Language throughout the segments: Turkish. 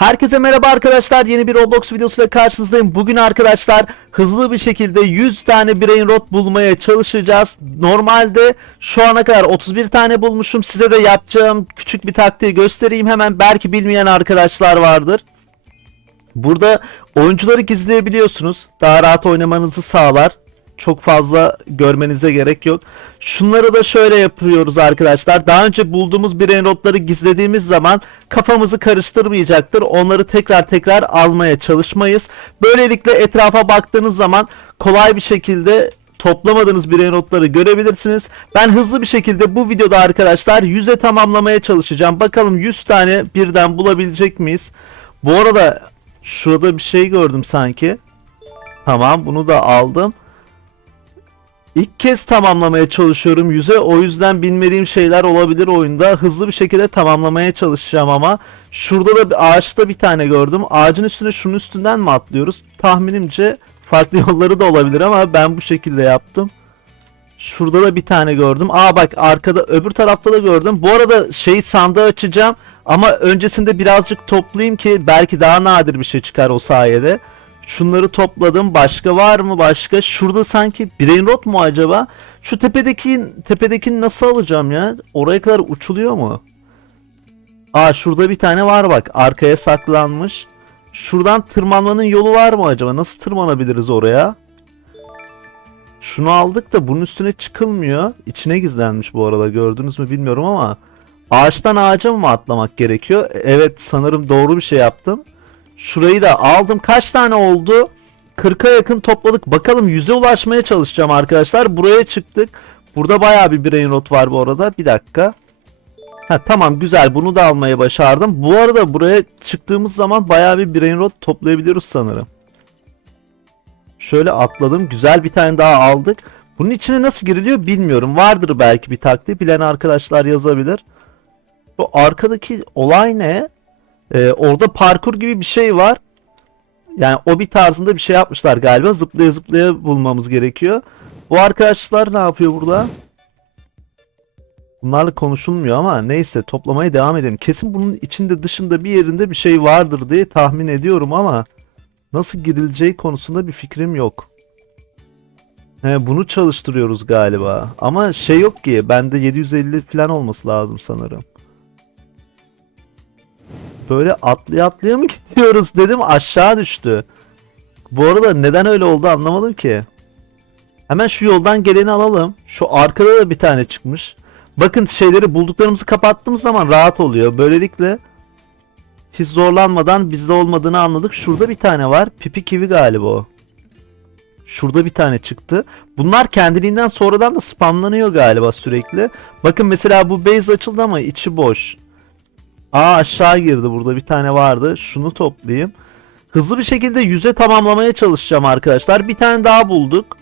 Herkese merhaba arkadaşlar. Yeni bir Roblox videosuyla karşınızdayım. Bugün arkadaşlar hızlı bir şekilde 100 tane brain rot bulmaya çalışacağız. Normalde şu ana kadar 31 tane bulmuşum. Size de yapacağım küçük bir taktiği göstereyim hemen. Belki bilmeyen arkadaşlar vardır. Burada oyuncuları gizleyebiliyorsunuz. Daha rahat oynamanızı sağlar. Çok fazla görmenize gerek yok. Şunları da şöyle yapıyoruz arkadaşlar. Daha önce bulduğumuz brain rotları gizlediğimiz zaman kafamızı karıştırmayacaktır. Onları tekrar tekrar almaya çalışmayız. Böylelikle etrafa baktığınız zaman kolay bir şekilde toplamadığınız brain rotları görebilirsiniz. Ben hızlı bir şekilde bu videoda arkadaşlar 100'e tamamlamaya çalışacağım. Bakalım 100 tane birden bulabilecek miyiz? Bu arada şurada bir şey gördüm sanki. Tamam bunu da aldım. İlk kez tamamlamaya çalışıyorum yüze. O yüzden bilmediğim şeyler olabilir oyunda. Hızlı bir şekilde tamamlamaya çalışacağım ama. Şurada da bir ağaçta bir tane gördüm. Ağacın üstüne şunun üstünden mi atlıyoruz? Tahminimce farklı yolları da olabilir ama ben bu şekilde yaptım. Şurada da bir tane gördüm. Aa bak arkada öbür tarafta da gördüm. Bu arada şey sandığı açacağım. Ama öncesinde birazcık toplayayım ki belki daha nadir bir şey çıkar o sayede. Şunları topladım. Başka var mı? Başka. Şurada sanki brain rot mu acaba? Şu tepedeki tepedekini nasıl alacağım ya? Oraya kadar uçuluyor mu? Aa şurada bir tane var bak. Arkaya saklanmış. Şuradan tırmanmanın yolu var mı acaba? Nasıl tırmanabiliriz oraya? Şunu aldık da bunun üstüne çıkılmıyor. İçine gizlenmiş bu arada. Gördünüz mü bilmiyorum ama. Ağaçtan ağaca mı atlamak gerekiyor? Evet sanırım doğru bir şey yaptım. Şurayı da aldım. Kaç tane oldu? 40'a yakın topladık. Bakalım 100'e ulaşmaya çalışacağım arkadaşlar. Buraya çıktık. Burada bayağı bir brain rot var bu arada. Bir dakika. Ha tamam güzel. Bunu da almaya başardım. Bu arada buraya çıktığımız zaman bayağı bir brain rot toplayabiliyoruz sanırım. Şöyle atladım. Güzel bir tane daha aldık. Bunun içine nasıl giriliyor bilmiyorum. Vardır belki bir taktiği. Bilen arkadaşlar yazabilir. Bu arkadaki olay ne? Ee, orada parkur gibi bir şey var. Yani o bir tarzında bir şey yapmışlar galiba. Zıplaya zıplaya bulmamız gerekiyor. Bu arkadaşlar ne yapıyor burada? Bunlarla konuşulmuyor ama neyse toplamaya devam edelim. Kesin bunun içinde dışında bir yerinde bir şey vardır diye tahmin ediyorum ama nasıl girileceği konusunda bir fikrim yok. He, bunu çalıştırıyoruz galiba. Ama şey yok ki bende 750 falan olması lazım sanırım. Böyle atlaya atlaya mı gidiyoruz dedim aşağı düştü. Bu arada neden öyle oldu anlamadım ki. Hemen şu yoldan geleni alalım. Şu arkada da bir tane çıkmış. Bakın şeyleri bulduklarımızı kapattığımız zaman rahat oluyor. Böylelikle hiç zorlanmadan bizde olmadığını anladık. Şurada bir tane var. Pipi kivi galiba o. Şurada bir tane çıktı. Bunlar kendiliğinden sonradan da spamlanıyor galiba sürekli. Bakın mesela bu base açıldı ama içi boş. Aa aşağı girdi burada bir tane vardı. Şunu toplayayım. Hızlı bir şekilde yüze tamamlamaya çalışacağım arkadaşlar. Bir tane daha bulduk.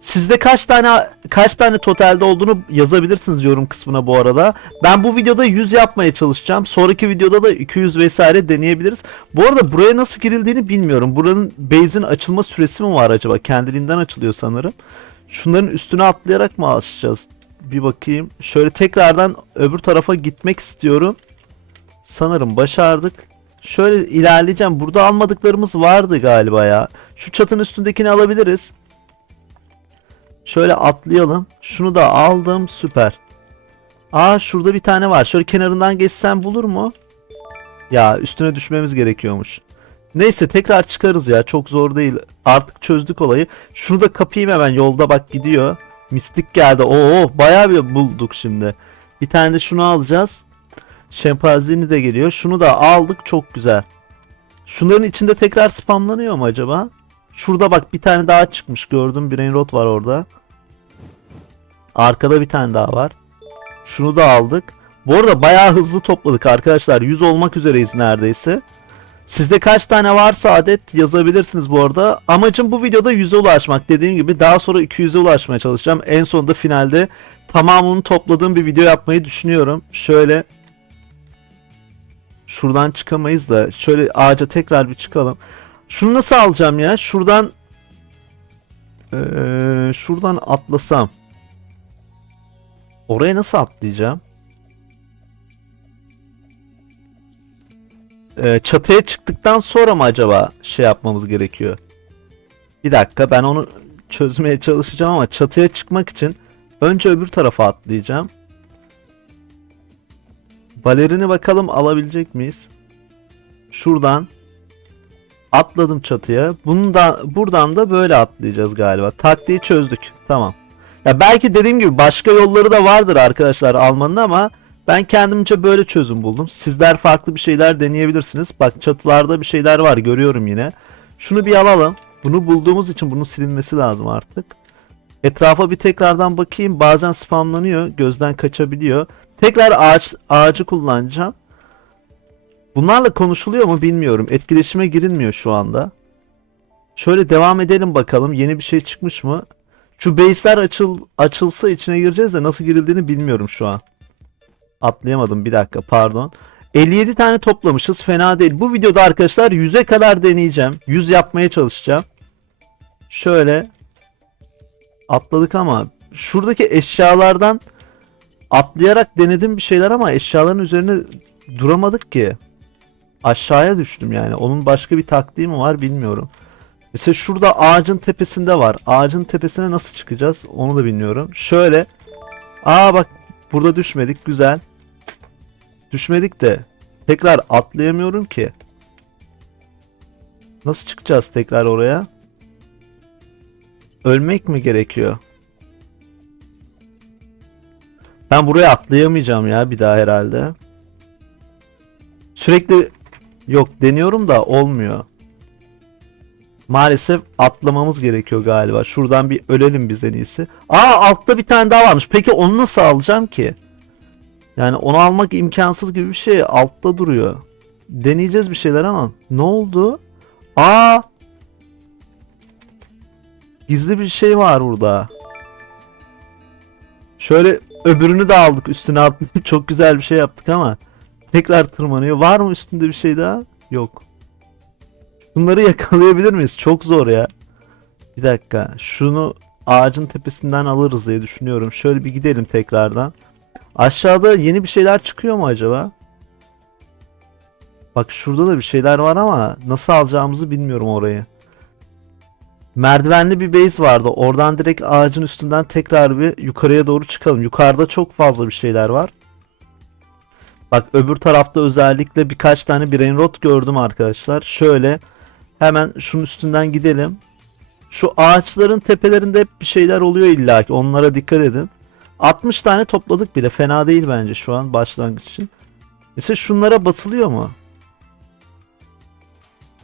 Sizde kaç tane kaç tane totalde olduğunu yazabilirsiniz yorum kısmına bu arada. Ben bu videoda 100 yapmaya çalışacağım. Sonraki videoda da 200 vesaire deneyebiliriz. Bu arada buraya nasıl girildiğini bilmiyorum. Buranın base'in açılma süresi mi var acaba? Kendiliğinden açılıyor sanırım. Şunların üstüne atlayarak mı açacağız? Bir bakayım. Şöyle tekrardan öbür tarafa gitmek istiyorum. Sanırım başardık. Şöyle ilerleyeceğim. Burada almadıklarımız vardı galiba ya. Şu çatın üstündekini alabiliriz. Şöyle atlayalım. Şunu da aldım. Süper. Aa şurada bir tane var. Şöyle kenarından geçsem bulur mu? Ya üstüne düşmemiz gerekiyormuş. Neyse tekrar çıkarız ya. Çok zor değil. Artık çözdük olayı. Şunu da kapayım hemen. Yolda bak gidiyor. Mistik geldi. Oo bayağı bir bulduk şimdi. Bir tane de şunu alacağız. Şempanzini de geliyor. Şunu da aldık. Çok güzel. Şunların içinde tekrar spamlanıyor mu acaba? Şurada bak bir tane daha çıkmış. Gördüm. Brain rot var orada. Arkada bir tane daha var. Şunu da aldık. Bu arada bayağı hızlı topladık arkadaşlar. 100 olmak üzereyiz neredeyse. Sizde kaç tane varsa adet yazabilirsiniz bu arada. Amacım bu videoda 100'e ulaşmak. Dediğim gibi daha sonra 200'e ulaşmaya çalışacağım. En sonunda finalde tamamını topladığım bir video yapmayı düşünüyorum. Şöyle Şuradan çıkamayız da şöyle ağaca tekrar bir çıkalım. Şunu nasıl alacağım ya? Şuradan ee, şuradan atlasam. Oraya nasıl atlayacağım? Ee, çatıya çıktıktan sonra mı acaba şey yapmamız gerekiyor? Bir dakika ben onu çözmeye çalışacağım ama çatıya çıkmak için önce öbür tarafa atlayacağım. Balerini bakalım alabilecek miyiz? Şuradan atladım çatıya. Bunu da buradan da böyle atlayacağız galiba. Taktiği çözdük. Tamam. Ya belki dediğim gibi başka yolları da vardır arkadaşlar almanın ama ben kendimce böyle çözüm buldum. Sizler farklı bir şeyler deneyebilirsiniz. Bak çatılarda bir şeyler var görüyorum yine. Şunu bir alalım. Bunu bulduğumuz için bunun silinmesi lazım artık. Etrafa bir tekrardan bakayım. Bazen spamlanıyor. Gözden kaçabiliyor. Tekrar ağaç ağacı kullanacağım. Bunlarla konuşuluyor mu bilmiyorum. Etkileşime girilmiyor şu anda. Şöyle devam edelim bakalım. Yeni bir şey çıkmış mı? Şu base'ler açıl açılsa içine gireceğiz de nasıl girildiğini bilmiyorum şu an. Atlayamadım bir dakika pardon. 57 tane toplamışız fena değil. Bu videoda arkadaşlar 100'e kadar deneyeceğim. 100 yapmaya çalışacağım. Şöyle atladık ama şuradaki eşyalardan atlayarak denedim bir şeyler ama eşyaların üzerine duramadık ki. Aşağıya düştüm yani. Onun başka bir taktiği mi var bilmiyorum. Mesela şurada ağacın tepesinde var. Ağacın tepesine nasıl çıkacağız onu da bilmiyorum. Şöyle. Aa bak burada düşmedik güzel. Düşmedik de tekrar atlayamıyorum ki. Nasıl çıkacağız tekrar oraya? Ölmek mi gerekiyor? Ben buraya atlayamayacağım ya bir daha herhalde. Sürekli yok deniyorum da olmuyor. Maalesef atlamamız gerekiyor galiba. Şuradan bir ölelim biz en iyisi. Aa altta bir tane daha varmış. Peki onu nasıl alacağım ki? Yani onu almak imkansız gibi bir şey. Altta duruyor. Deneyeceğiz bir şeyler ama. Ne oldu? Aa! Gizli bir şey var burada. Şöyle öbürünü de aldık üstüne atlayıp çok güzel bir şey yaptık ama tekrar tırmanıyor. Var mı üstünde bir şey daha? Yok. Bunları yakalayabilir miyiz? Çok zor ya. Bir dakika. Şunu ağacın tepesinden alırız diye düşünüyorum. Şöyle bir gidelim tekrardan. Aşağıda yeni bir şeyler çıkıyor mu acaba? Bak şurada da bir şeyler var ama nasıl alacağımızı bilmiyorum orayı. Merdivenli bir base vardı. Oradan direkt ağacın üstünden tekrar bir yukarıya doğru çıkalım. Yukarıda çok fazla bir şeyler var. Bak öbür tarafta özellikle birkaç tane brain rot gördüm arkadaşlar. Şöyle hemen şunun üstünden gidelim. Şu ağaçların tepelerinde hep bir şeyler oluyor illaki. Onlara dikkat edin. 60 tane topladık bile. Fena değil bence şu an başlangıç için. Mesela şunlara basılıyor mu?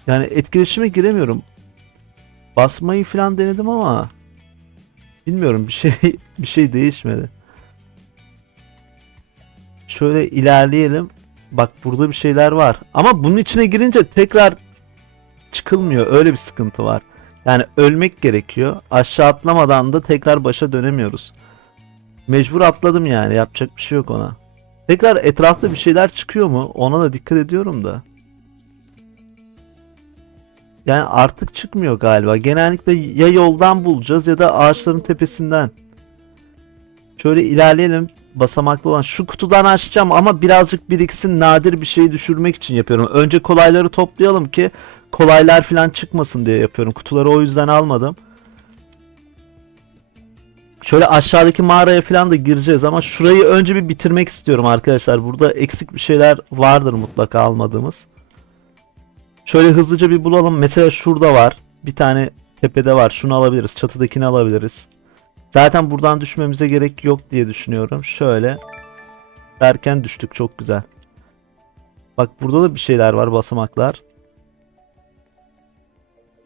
Yani etkileşime giremiyorum. Basmayı falan denedim ama bilmiyorum bir şey bir şey değişmedi. Şöyle ilerleyelim. Bak burada bir şeyler var. Ama bunun içine girince tekrar çıkılmıyor. Öyle bir sıkıntı var. Yani ölmek gerekiyor. Aşağı atlamadan da tekrar başa dönemiyoruz. Mecbur atladım yani. Yapacak bir şey yok ona. Tekrar etrafta bir şeyler çıkıyor mu? Ona da dikkat ediyorum da. Yani artık çıkmıyor galiba. Genellikle ya yoldan bulacağız ya da ağaçların tepesinden. Şöyle ilerleyelim. Basamaklı olan şu kutudan açacağım ama birazcık biriksin nadir bir şey düşürmek için yapıyorum. Önce kolayları toplayalım ki kolaylar falan çıkmasın diye yapıyorum. Kutuları o yüzden almadım. Şöyle aşağıdaki mağaraya falan da gireceğiz ama şurayı önce bir bitirmek istiyorum arkadaşlar. Burada eksik bir şeyler vardır mutlaka almadığımız. Şöyle hızlıca bir bulalım. Mesela şurada var. Bir tane tepede var. Şunu alabiliriz. Çatıdakini alabiliriz. Zaten buradan düşmemize gerek yok diye düşünüyorum. Şöyle. Derken düştük. Çok güzel. Bak burada da bir şeyler var. Basamaklar.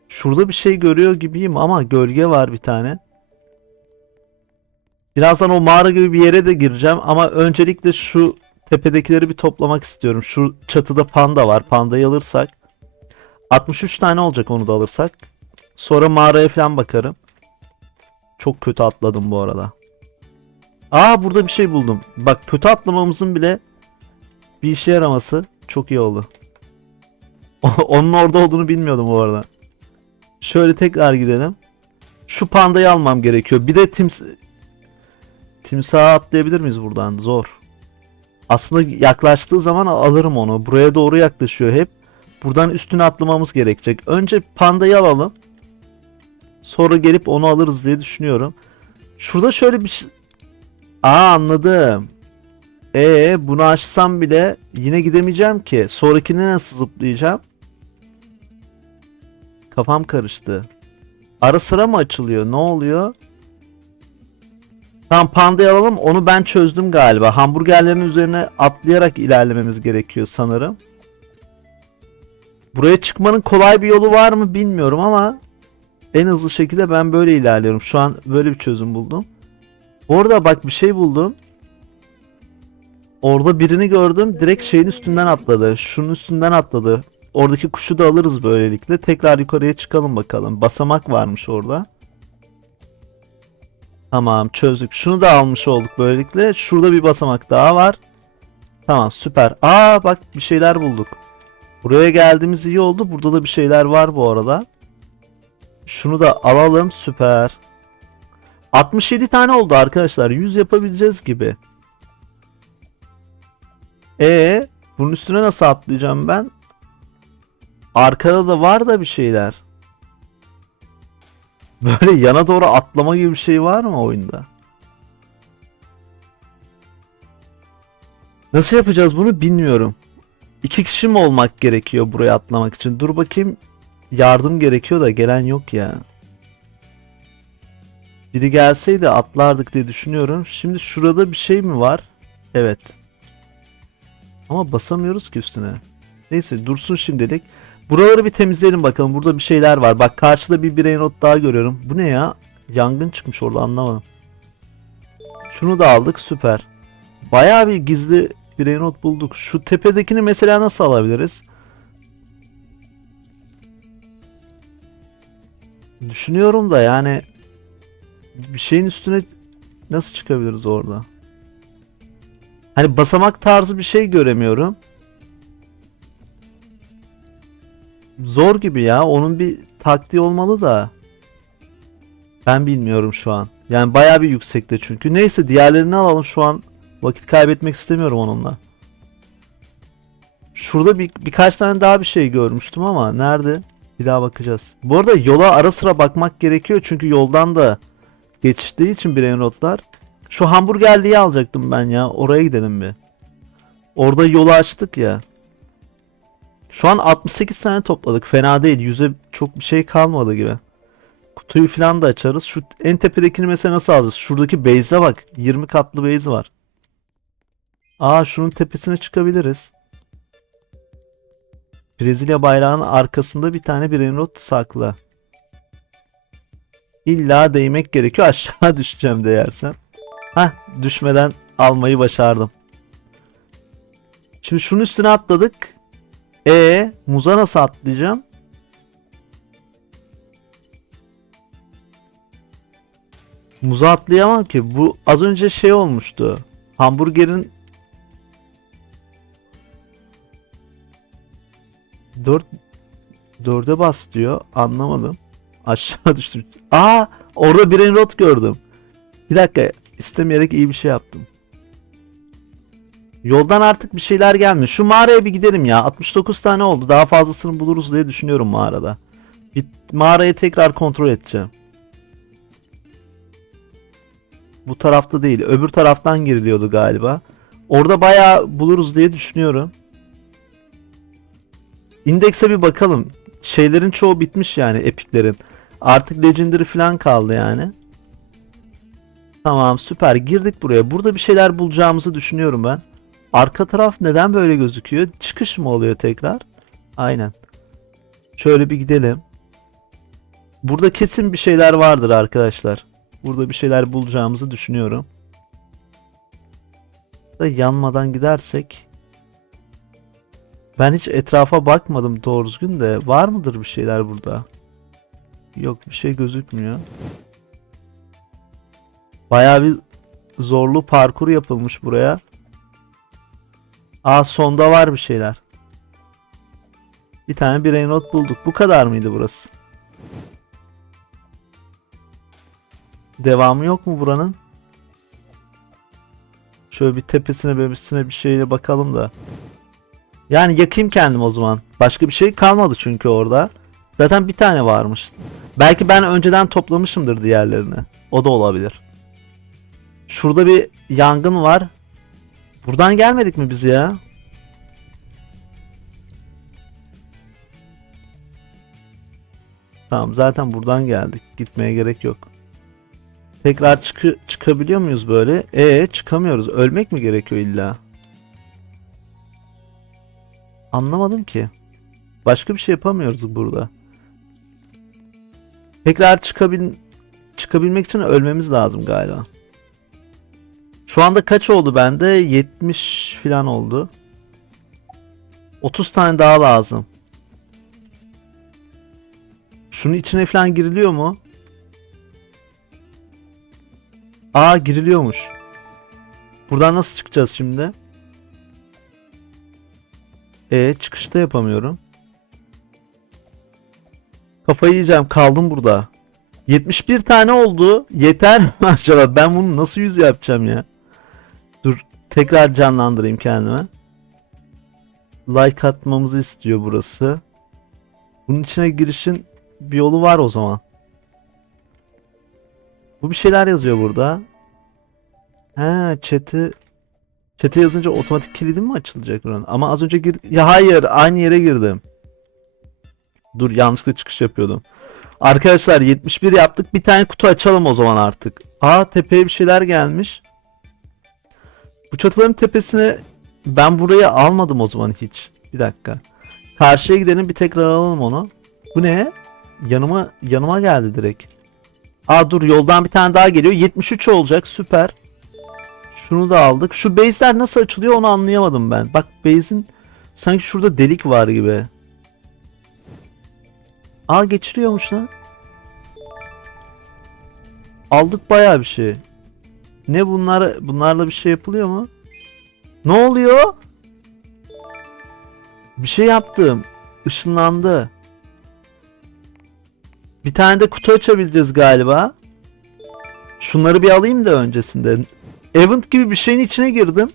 Şurada bir şey görüyor gibiyim ama gölge var bir tane. Birazdan o mağara gibi bir yere de gireceğim ama öncelikle şu tepedekileri bir toplamak istiyorum. Şu çatıda panda var. Pandayı alırsak 63 tane olacak onu da alırsak. Sonra mağaraya falan bakarım. Çok kötü atladım bu arada. Aa burada bir şey buldum. Bak kötü atlamamızın bile bir işe yaraması çok iyi oldu. Onun orada olduğunu bilmiyordum bu arada. Şöyle tekrar gidelim. Şu pandayı almam gerekiyor. Bir de tims Timsaha atlayabilir miyiz buradan? Zor. Aslında yaklaştığı zaman alırım onu. Buraya doğru yaklaşıyor hep. Buradan üstüne atlamamız gerekecek. Önce pandayı alalım. Sonra gelip onu alırız diye düşünüyorum. Şurada şöyle bir. Aa anladım. E bunu açsam bile yine gidemeyeceğim ki. Sonrakine nasıl zıplayacağım? Kafam karıştı. Ara sıra mı açılıyor? Ne oluyor? Tamam pandayı alalım. Onu ben çözdüm galiba. Hamburgerlerin üzerine atlayarak ilerlememiz gerekiyor sanırım. Buraya çıkmanın kolay bir yolu var mı bilmiyorum ama en hızlı şekilde ben böyle ilerliyorum. Şu an böyle bir çözüm buldum. Orada bak bir şey buldum. Orada birini gördüm. Direkt şeyin üstünden atladı. Şunun üstünden atladı. Oradaki kuşu da alırız böylelikle. Tekrar yukarıya çıkalım bakalım. Basamak varmış orada. Tamam çözdük. Şunu da almış olduk böylelikle. Şurada bir basamak daha var. Tamam süper. Aa bak bir şeyler bulduk. Buraya geldiğimiz iyi oldu. Burada da bir şeyler var bu arada. Şunu da alalım. Süper. 67 tane oldu arkadaşlar. 100 yapabileceğiz gibi. E bunun üstüne nasıl atlayacağım ben? Arkada da var da bir şeyler. Böyle yana doğru atlama gibi bir şey var mı oyunda? Nasıl yapacağız bunu bilmiyorum. İki kişi mi olmak gerekiyor buraya atlamak için? Dur bakayım. Yardım gerekiyor da gelen yok ya. Biri gelseydi atlardık diye düşünüyorum. Şimdi şurada bir şey mi var? Evet. Ama basamıyoruz ki üstüne. Neyse dursun şimdilik. Buraları bir temizleyelim bakalım. Burada bir şeyler var. Bak karşıda bir birey not daha görüyorum. Bu ne ya? Yangın çıkmış orada anlamadım. Şunu da aldık süper. Bayağı bir gizli birey not bulduk. Şu tepedekini mesela nasıl alabiliriz? Düşünüyorum da yani bir şeyin üstüne nasıl çıkabiliriz orada? Hani basamak tarzı bir şey göremiyorum. Zor gibi ya. Onun bir taktiği olmalı da. Ben bilmiyorum şu an. Yani bayağı bir yüksekte çünkü. Neyse diğerlerini alalım şu an. Vakit kaybetmek istemiyorum onunla. Şurada bir, birkaç tane daha bir şey görmüştüm ama nerede? Bir daha bakacağız. Bu arada yola ara sıra bakmak gerekiyor çünkü yoldan da geçtiği için brain rotlar. Şu hamburgerliği alacaktım ben ya. Oraya gidelim bir. Orada yolu açtık ya. Şu an 68 tane topladık. Fena değil. Yüze çok bir şey kalmadı gibi. Kutuyu falan da açarız. Şu en tepedekini mesela nasıl alacağız? Şuradaki base'e bak. 20 katlı base var. Aa şunun tepesine çıkabiliriz. Brezilya bayrağının arkasında bir tane brain rot saklı. İlla değmek gerekiyor. Aşağı düşeceğim değersem. Hah düşmeden almayı başardım. Şimdi şunun üstüne atladık. E muza nasıl atlayacağım? Muza atlayamam ki. Bu az önce şey olmuştu. Hamburgerin 4 4'e bas diyor. Anlamadım. Aşağı düştüm. Aa, orada brain rot gördüm. Bir dakika, istemeyerek iyi bir şey yaptım. Yoldan artık bir şeyler gelmiyor. Şu mağaraya bir gidelim ya. 69 tane oldu. Daha fazlasını buluruz diye düşünüyorum mağarada. Bir mağarayı tekrar kontrol edeceğim. Bu tarafta değil. Öbür taraftan giriliyordu galiba. Orada bayağı buluruz diye düşünüyorum. İndekse bir bakalım. Şeylerin çoğu bitmiş yani epiklerin. Artık Legendary falan kaldı yani. Tamam süper girdik buraya. Burada bir şeyler bulacağımızı düşünüyorum ben. Arka taraf neden böyle gözüküyor? Çıkış mı oluyor tekrar? Aynen. Şöyle bir gidelim. Burada kesin bir şeyler vardır arkadaşlar. Burada bir şeyler bulacağımızı düşünüyorum. Da yanmadan gidersek ben hiç etrafa bakmadım doğru düzgün de var mıdır bir şeyler burada? Yok bir şey gözükmüyor. Bayağı bir zorlu parkur yapılmış buraya. Aa sonda var bir şeyler. Bir tane brain rot bulduk. Bu kadar mıydı burası? Devamı yok mu buranın? Şöyle bir tepesine bebesine bir şeyle bakalım da. Yani yakayım kendim o zaman. Başka bir şey kalmadı çünkü orada. Zaten bir tane varmış. Belki ben önceden toplamışımdır diğerlerini. O da olabilir. Şurada bir yangın var. Buradan gelmedik mi biz ya? Tamam zaten buradan geldik. Gitmeye gerek yok. Tekrar çıkı çıkabiliyor muyuz böyle? E çıkamıyoruz. Ölmek mi gerekiyor illa? Anlamadım ki. Başka bir şey yapamıyoruz burada. Tekrar çıkabil çıkabilmek için ölmemiz lazım galiba. Şu anda kaç oldu bende? 70 falan oldu. 30 tane daha lazım. Şunun içine falan giriliyor mu? Aa giriliyormuş. Buradan nasıl çıkacağız şimdi? E çıkışta yapamıyorum. Kafayı yiyeceğim. Kaldım burada. 71 tane oldu. Yeter mi acaba? Ben bunu nasıl yüz yapacağım ya? Dur. Tekrar canlandırayım kendime. Like atmamızı istiyor burası. Bunun içine girişin bir yolu var o zaman. Bu bir şeyler yazıyor burada. He chat'i chat'e yazınca otomatik kilidim mi açılacak buranın? Ama az önce gir ya hayır aynı yere girdim. Dur yanlışlıkla çıkış yapıyordum. Arkadaşlar 71 yaptık. Bir tane kutu açalım o zaman artık. Aa tepeye bir şeyler gelmiş. Bu çatıların tepesine ben buraya almadım o zaman hiç. Bir dakika. Karşıya gidelim bir tekrar alalım onu. Bu ne? Yanıma yanıma geldi direkt. Aa dur yoldan bir tane daha geliyor. 73 olacak süper. Şunu da aldık. Şu base'ler nasıl açılıyor onu anlayamadım ben. Bak base'in sanki şurada delik var gibi. Aa geçiriyormuş lan. Aldık bayağı bir şey. Ne bunlar bunlarla bir şey yapılıyor mu? Ne oluyor? Bir şey yaptım. Işınlandı. Bir tane de kutu açabileceğiz galiba. Şunları bir alayım da öncesinde. Event gibi bir şeyin içine girdim.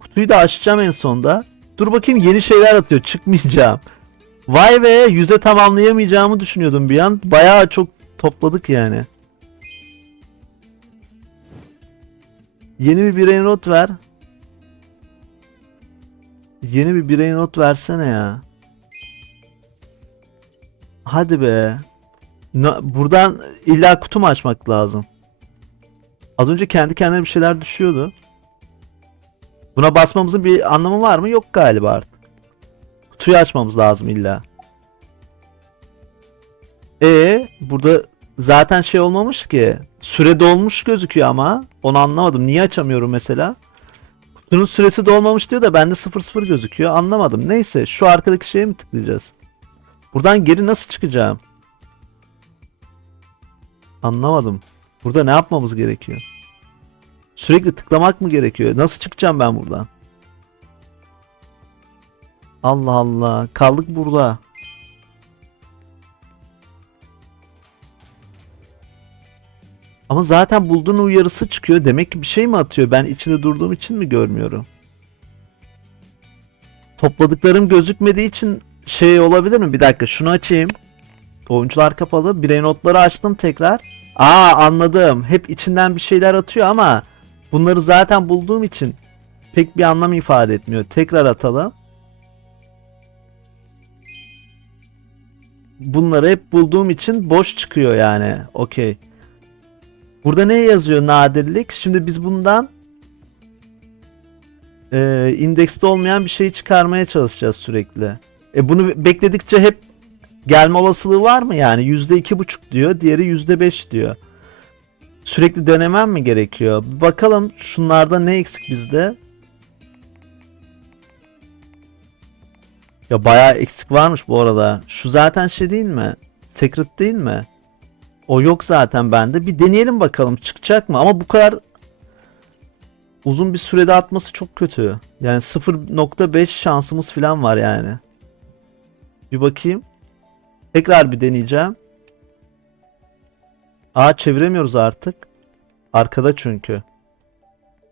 Kutuyu da açacağım en sonda. Dur bakayım yeni şeyler atıyor. Çıkmayacağım. Vay be yüze tamamlayamayacağımı düşünüyordum bir an. Bayağı çok topladık yani. Yeni bir brain rot ver. Yeni bir brain rot versene ya. Hadi be. Buradan illa kutu mu açmak lazım? Az önce kendi kendine bir şeyler düşüyordu. Buna basmamızın bir anlamı var mı? Yok galiba artık. Kutuyu açmamız lazım illa. E burada zaten şey olmamış ki. Süre dolmuş gözüküyor ama. Onu anlamadım. Niye açamıyorum mesela? Kutunun süresi dolmamış diyor da bende 00 gözüküyor. Anlamadım. Neyse şu arkadaki şeye mi tıklayacağız? Buradan geri nasıl çıkacağım? Anlamadım. Burada ne yapmamız gerekiyor? Sürekli tıklamak mı gerekiyor? Nasıl çıkacağım ben buradan? Allah Allah. Kaldık burada. Ama zaten bulduğun uyarısı çıkıyor. Demek ki bir şey mi atıyor? Ben içinde durduğum için mi görmüyorum? Topladıklarım gözükmediği için şey olabilir mi? Bir dakika şunu açayım. Oyuncular kapalı. Birey notları açtım tekrar. Aa anladım. Hep içinden bir şeyler atıyor ama bunları zaten bulduğum için pek bir anlam ifade etmiyor. Tekrar atalım. Bunları hep bulduğum için boş çıkıyor yani. Okey. Burada ne yazıyor nadirlik? Şimdi biz bundan e, indekste olmayan bir şeyi çıkarmaya çalışacağız sürekli. E bunu bekledikçe hep gelme olasılığı var mı yani? Yüzde iki buçuk diyor. Diğeri yüzde beş diyor. Sürekli denemem mi gerekiyor? Bakalım şunlarda ne eksik bizde? Ya bayağı eksik varmış bu arada. Şu zaten şey değil mi? Secret değil mi? O yok zaten bende. Bir deneyelim bakalım çıkacak mı? Ama bu kadar uzun bir sürede atması çok kötü. Yani 0.5 şansımız falan var yani. Bir bakayım. Tekrar bir deneyeceğim. Aa çeviremiyoruz artık. Arkada çünkü.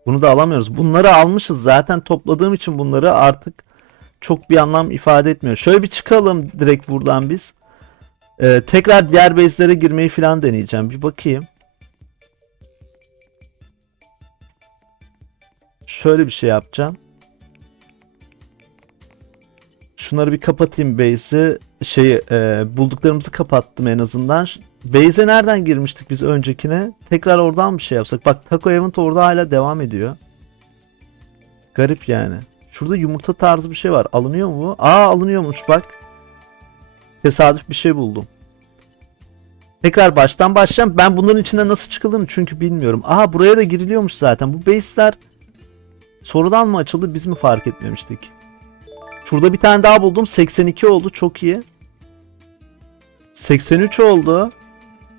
Bunu da alamıyoruz. Bunları almışız zaten topladığım için bunları artık çok bir anlam ifade etmiyor. Şöyle bir çıkalım direkt buradan biz. Ee, tekrar diğer base'lere girmeyi falan deneyeceğim. Bir bakayım. Şöyle bir şey yapacağım. Şunları bir kapatayım base'i. Şeyi e, bulduklarımızı kapattım en azından. Base'e nereden girmiştik biz öncekine? Tekrar oradan bir şey yapsak. Bak Taco Event orada hala devam ediyor. Garip yani. Şurada yumurta tarzı bir şey var. Alınıyor mu? Aa alınıyormuş bak. Tesadüf bir şey buldum. Tekrar baştan başlayacağım. Ben bunların içinden nasıl çıkıldığını çünkü bilmiyorum. Aha buraya da giriliyormuş zaten. Bu base'ler sonradan mı açıldı biz mi fark etmemiştik? Şurada bir tane daha buldum. 82 oldu. Çok iyi. 83 oldu.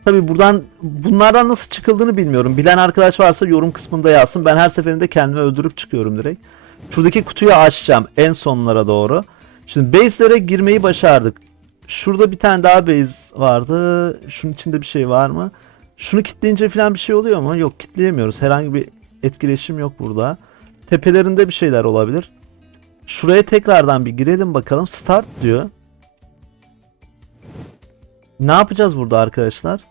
Tabi buradan bunlardan nasıl çıkıldığını bilmiyorum. Bilen arkadaş varsa yorum kısmında yazsın. Ben her seferinde kendimi öldürüp çıkıyorum direkt. Şuradaki kutuyu açacağım en sonlara doğru. Şimdi base'lere girmeyi başardık. Şurada bir tane daha base vardı. Şunun içinde bir şey var mı? Şunu kitleyince falan bir şey oluyor mu? Yok kitleyemiyoruz. Herhangi bir etkileşim yok burada. Tepelerinde bir şeyler olabilir. Şuraya tekrardan bir girelim bakalım. Start diyor. Ne yapacağız burada arkadaşlar?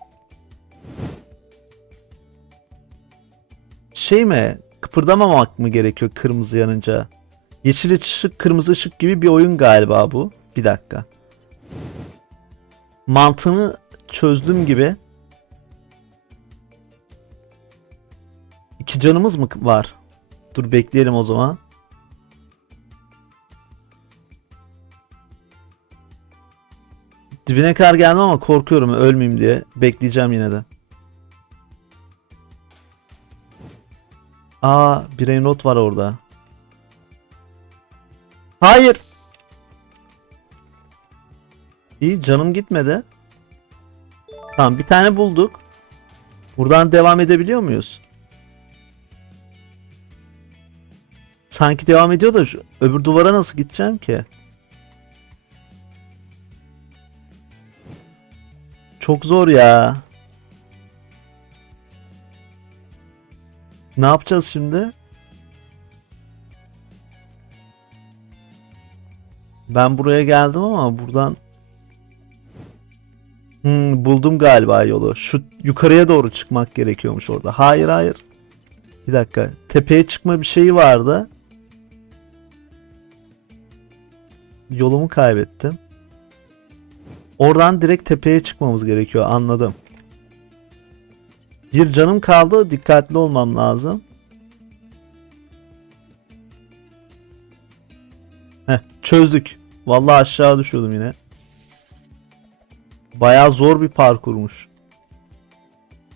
Şey mi? Kıpırdamamak mı gerekiyor kırmızı yanınca? Yeşil ışık, kırmızı ışık gibi bir oyun galiba bu. Bir dakika. Mantığını çözdüm gibi. İki canımız mı var? Dur bekleyelim o zaman. Dibine kadar geldim ama korkuyorum ölmeyeyim diye. Bekleyeceğim yine de. Aa, birey not var orada. Hayır. İyi canım gitmedi. Tamam bir tane bulduk. Buradan devam edebiliyor muyuz? Sanki devam ediyor da şu, öbür duvara nasıl gideceğim ki? Çok zor ya. Ne yapacağız şimdi? Ben buraya geldim ama buradan Hmm, buldum galiba yolu. Şu yukarıya doğru çıkmak gerekiyormuş orada. Hayır hayır. Bir dakika. Tepeye çıkma bir şeyi vardı. Yolumu kaybettim. Oradan direkt tepeye çıkmamız gerekiyor. Anladım. Bir canım kaldı. Dikkatli olmam lazım. Heh, çözdük. Vallahi aşağı düşüyordum yine. Bayağı zor bir parkurmuş.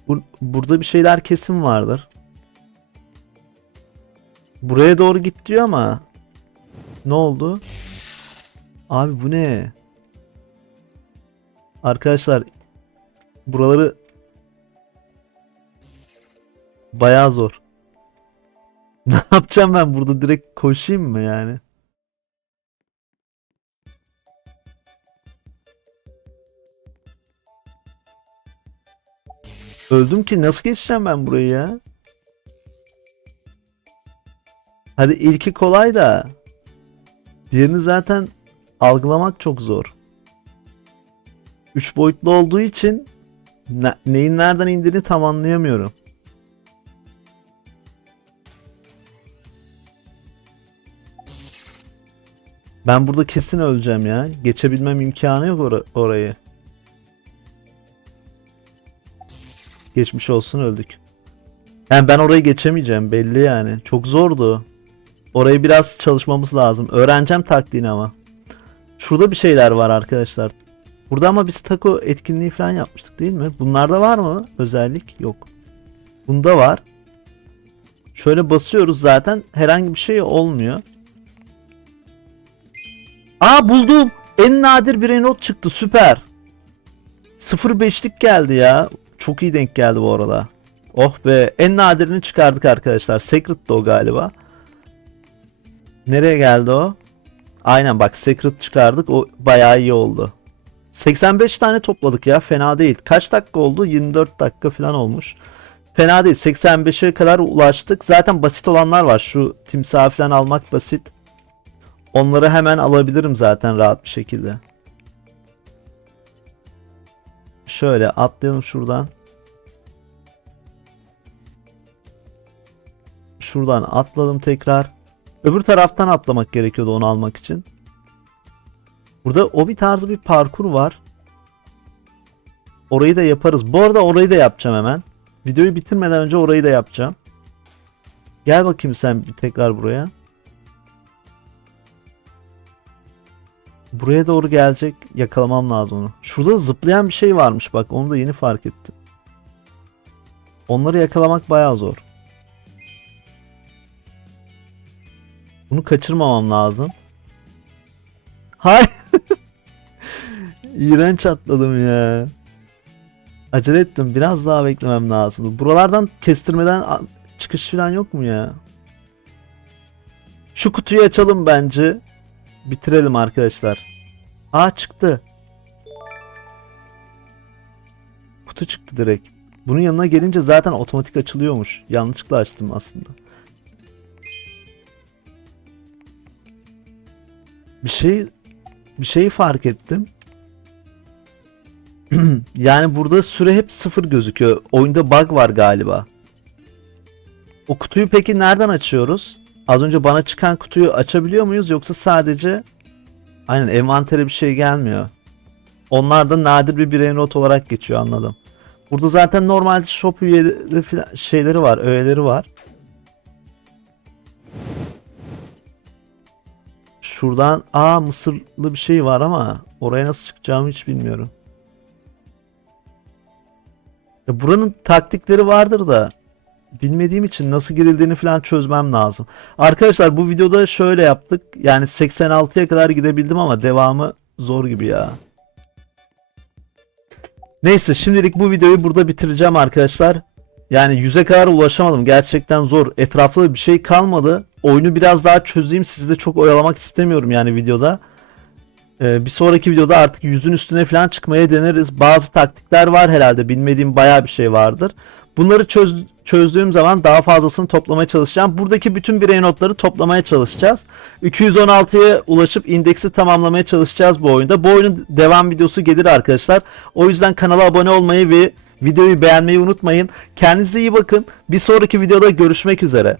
Bur- burada bir şeyler kesin vardır. Buraya doğru git diyor ama ne oldu? Abi bu ne? Arkadaşlar buraları bayağı zor. Ne yapacağım ben burada direkt koşayım mı yani? Öldüm ki nasıl geçeceğim ben burayı ya? Hadi ilki kolay da diğerini zaten algılamak çok zor. 3 boyutlu olduğu için ne- neyin nereden indiğini tam anlayamıyorum. Ben burada kesin öleceğim ya. Geçebilmem imkanı yok ora- orayı. Geçmiş olsun öldük. Yani ben orayı geçemeyeceğim belli yani. Çok zordu. Orayı biraz çalışmamız lazım. Öğreneceğim taktiğini ama. Şurada bir şeyler var arkadaşlar. Burada ama biz taco etkinliği falan yapmıştık değil mi? Bunlarda var mı özellik? Yok. Bunda var. Şöyle basıyoruz zaten herhangi bir şey olmuyor. Aa buldum. En nadir bir not çıktı. Süper. 0.5'lik geldi ya. Çok iyi denk geldi bu arada. Oh be. En nadirini çıkardık arkadaşlar. Secret'dı o galiba. Nereye geldi o? Aynen bak Secret çıkardık. O bayağı iyi oldu. 85 tane topladık ya. Fena değil. Kaç dakika oldu? 24 dakika falan olmuş. Fena değil. 85'e kadar ulaştık. Zaten basit olanlar var. Şu timsah falan almak basit. Onları hemen alabilirim zaten rahat bir şekilde. Şöyle atlayalım şuradan. Şuradan atladım tekrar. Öbür taraftan atlamak gerekiyordu onu almak için. Burada o bir tarzı bir parkur var. Orayı da yaparız. Bu arada orayı da yapacağım hemen. Videoyu bitirmeden önce orayı da yapacağım. Gel bakayım sen bir tekrar buraya. Buraya doğru gelecek. Yakalamam lazım onu. Şurada zıplayan bir şey varmış bak. Onu da yeni fark ettim. Onları yakalamak bayağı zor. Bunu kaçırmamam lazım. Hay. İğrenç atladım ya. Acele ettim. Biraz daha beklemem lazım. Buralardan kestirmeden çıkış falan yok mu ya? Şu kutuyu açalım bence. Bitirelim arkadaşlar. Aa çıktı. Kutu çıktı direkt. Bunun yanına gelince zaten otomatik açılıyormuş. Yanlışlıkla açtım aslında. Bir şey bir şeyi fark ettim. yani burada süre hep sıfır gözüküyor. Oyunda bug var galiba. O kutuyu peki nereden açıyoruz? Az önce bana çıkan kutuyu açabiliyor muyuz yoksa sadece aynen envantere bir şey gelmiyor. Onlar da nadir bir birey not olarak geçiyor anladım. Burada zaten normal shop üyeleri filan şeyleri var, öğeleri var. Şuradan aa mısırlı bir şey var ama oraya nasıl çıkacağımı hiç bilmiyorum. Ya buranın taktikleri vardır da bilmediğim için nasıl girildiğini falan çözmem lazım. Arkadaşlar bu videoda şöyle yaptık. Yani 86'ya kadar gidebildim ama devamı zor gibi ya. Neyse şimdilik bu videoyu burada bitireceğim arkadaşlar. Yani 100'e kadar ulaşamadım. Gerçekten zor. Etrafta bir şey kalmadı. Oyunu biraz daha çözeyim. Sizi de çok oyalamak istemiyorum yani videoda. Ee, bir sonraki videoda artık yüzün üstüne falan çıkmaya deneriz. Bazı taktikler var herhalde. Bilmediğim bayağı bir şey vardır. Bunları çöz, çözdüğüm zaman daha fazlasını toplamaya çalışacağım. Buradaki bütün birey notları toplamaya çalışacağız. 216'ya ulaşıp indeksi tamamlamaya çalışacağız bu oyunda. Bu oyunun devam videosu gelir arkadaşlar. O yüzden kanala abone olmayı ve videoyu beğenmeyi unutmayın. Kendinize iyi bakın. Bir sonraki videoda görüşmek üzere.